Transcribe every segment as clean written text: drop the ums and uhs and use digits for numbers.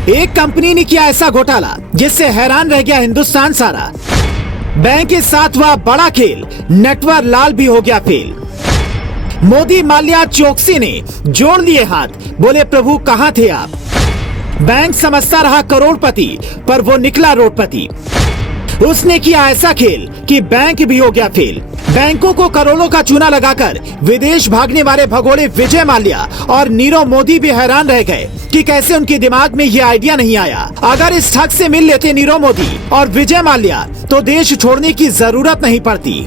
एक कंपनी ने किया ऐसा घोटाला जिससे हैरान रह गया हिंदुस्तान सारा। बैंक के साथ हुआ बड़ा खेल, नटवर लाल भी हो गया फेल। मोदी माल्या चोकसी ने जोड़ लिए हाथ, बोले प्रभु कहां थे आप। बैंक समझता रहा करोड़पति, पर वो निकला रोडपति। उसने किया ऐसा खेल कि बैंक भी हो गया फेल। बैंकों को करोड़ों का चूना लगाकर विदेश भागने वाले भगोड़े विजय माल्या और नीरव मोदी भी हैरान रह गए कि कैसे उनके दिमाग में ये आइडिया नहीं आया। अगर इस ठग से मिल लेते नीरव मोदी और विजय माल्या तो देश छोड़ने की जरूरत नहीं पड़ती।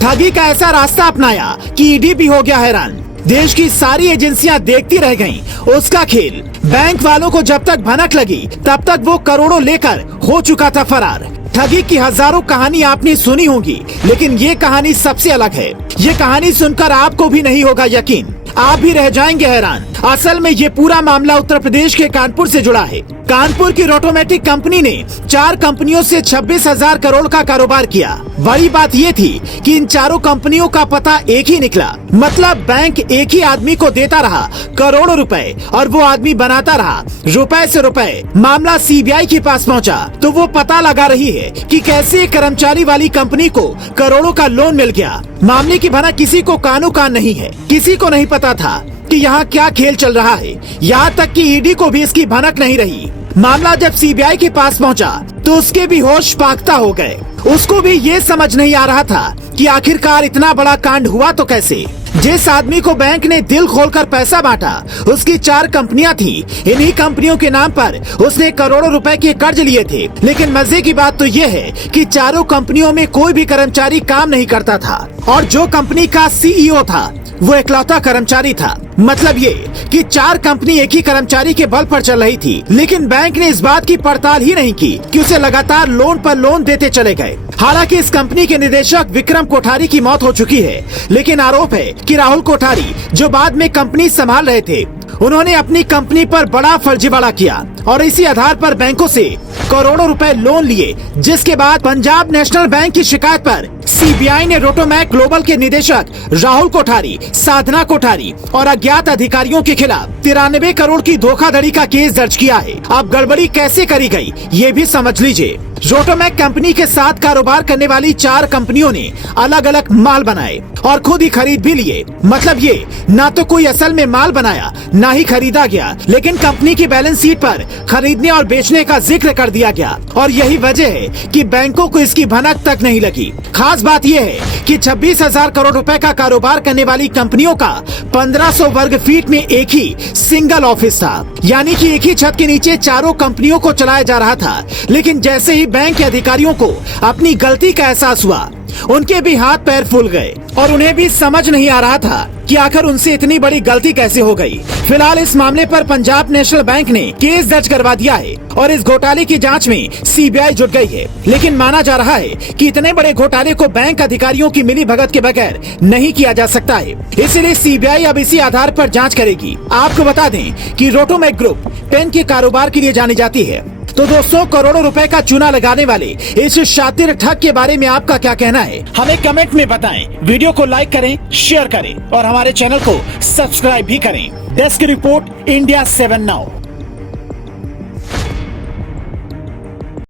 ठगी का ऐसा रास्ता अपनाया कि ईडी भी हो गया हैरान। देश की सारी एजेंसियां देखती रह गईं उसका खेल। बैंक वालों को जब तक भनक लगी तब तक वो करोड़ों लेकर हो चुका था फरार। ठगी की हजारों कहानी आपने सुनी होगी, लेकिन ये कहानी सबसे अलग है। ये कहानी सुनकर आपको भी नहीं होगा यकीन, आप भी रह जाएंगे हैरान। असल में ये पूरा मामला उत्तर प्रदेश के कानपुर से जुड़ा है। कानपुर की रोटोमेटिक कंपनी ने 4 कंपनियों से 26,000 करोड़ का कारोबार किया। बड़ी बात ये थी कि इन चारों कंपनियों का पता एक ही निकला। मतलब बैंक एक ही आदमी को देता रहा करोड़ों रुपए और वो आदमी बनाता रहा रुपए से रुपए। मामला सीबीआई के पास पहुंचा तो वो पता लगा रही है कि कैसे कर्मचारी वाली कंपनी को करोड़ों का लोन मिल गया। मामले की भनक किसी को कानो कान नहीं है। किसी को नहीं पता था कि यहाँ क्या खेल चल रहा है। यहाँ तक कि ईडी को भी इसकी भनक नहीं रही। मामला जब सीबीआई के पास पहुँचा तो उसके भी होश पाख्ता हो गए। उसको भी ये समझ नहीं आ रहा था कि आखिरकार इतना बड़ा कांड हुआ तो कैसे। जिस आदमी को बैंक ने दिल खोलकर पैसा बांटा उसकी 4 कंपनियां थी। इन्हीं कंपनियों के नाम पर उसने करोड़ों रुपए के कर्ज लिए थे। लेकिन मजे की बात तो ये है कि चारों कंपनियों में कोई भी कर्मचारी काम नहीं करता था और जो कंपनी का सीईओ था वो इकलौता कर्मचारी था। मतलब ये कि 4 कंपनी एक ही कर्मचारी के बल पर चल रही थी। लेकिन बैंक ने इस बात की पड़ताल ही नहीं की कि उसे लगातार लोन पर लोन देते चले गए। हालांकि इस कंपनी के निदेशक विक्रम कोठारी की मौत हो चुकी है, लेकिन आरोप है कि राहुल कोठारी जो बाद में कंपनी संभाल रहे थे उन्होंने अपनी कंपनी पर बड़ा फर्जीवाड़ा किया और इसी आधार पर बैंकों से करोड़ों रुपए लोन लिए। जिसके बाद पंजाब नेशनल बैंक की शिकायत पर सीबीआई ने रोटोमैक ग्लोबल के निदेशक राहुल कोठारी, साधना कोठारी और अज्ञात अधिकारियों के खिलाफ 93 करोड़ की धोखाधड़ी का केस दर्ज किया है। अब गड़बड़ी कैसे करी गई ये भी समझ लीजिए। रोटोमैक कंपनी के साथ कारोबार करने वाली 4 कंपनियों ने अलग अलग माल बनाए और खुद ही खरीद भी लिए। मतलब ये ना तो कोई असल में माल बनाया ना ही खरीदा गया, लेकिन कंपनी की बैलेंस शीट पर खरीदने और बेचने का जिक्र कर दिया गया। और यही वजह है कि बैंकों को इसकी भनक तक नहीं लगी। खास बात यह है कि 26,000 करोड़ रुपए का कारोबार करने वाली कंपनियों का 1500 वर्ग फीट में एक ही सिंगल ऑफिस था। यानी कि एक ही छत के नीचे चारों कंपनियों को चलाया जा रहा था। लेकिन जैसे ही बैंक के अधिकारियों को अपनी गलती का एहसास हुआ उनके भी हाथ पैर फूल गए और उन्हें भी समझ नहीं आ रहा था कि आखिर उनसे इतनी बड़ी गलती कैसे हो गई। फिलहाल इस मामले पर पंजाब नेशनल बैंक ने केस दर्ज करवा दिया है और इस घोटाले की जांच में सीबीआई जुट गई है। लेकिन माना जा रहा है कि इतने बड़े घोटाले को बैंक अधिकारियों की मिली भगत के बगैर नहीं किया जा सकता है। इसलिए सीबीआई अब इसी आधार पर जांच करेगी। आपको बता दें कि रोटोमैक ग्रुप पेन के कारोबार के लिए जानी जाती है। तो दोस्तों, करोड़ों रुपए का चूना लगाने वाले इस शातिर ठग के बारे में आपका क्या कहना है, हमें कमेंट में बताएं। वीडियो को लाइक करें, शेयर करें और हमारे चैनल को सब्सक्राइब भी करें। Desk report, India 7 now.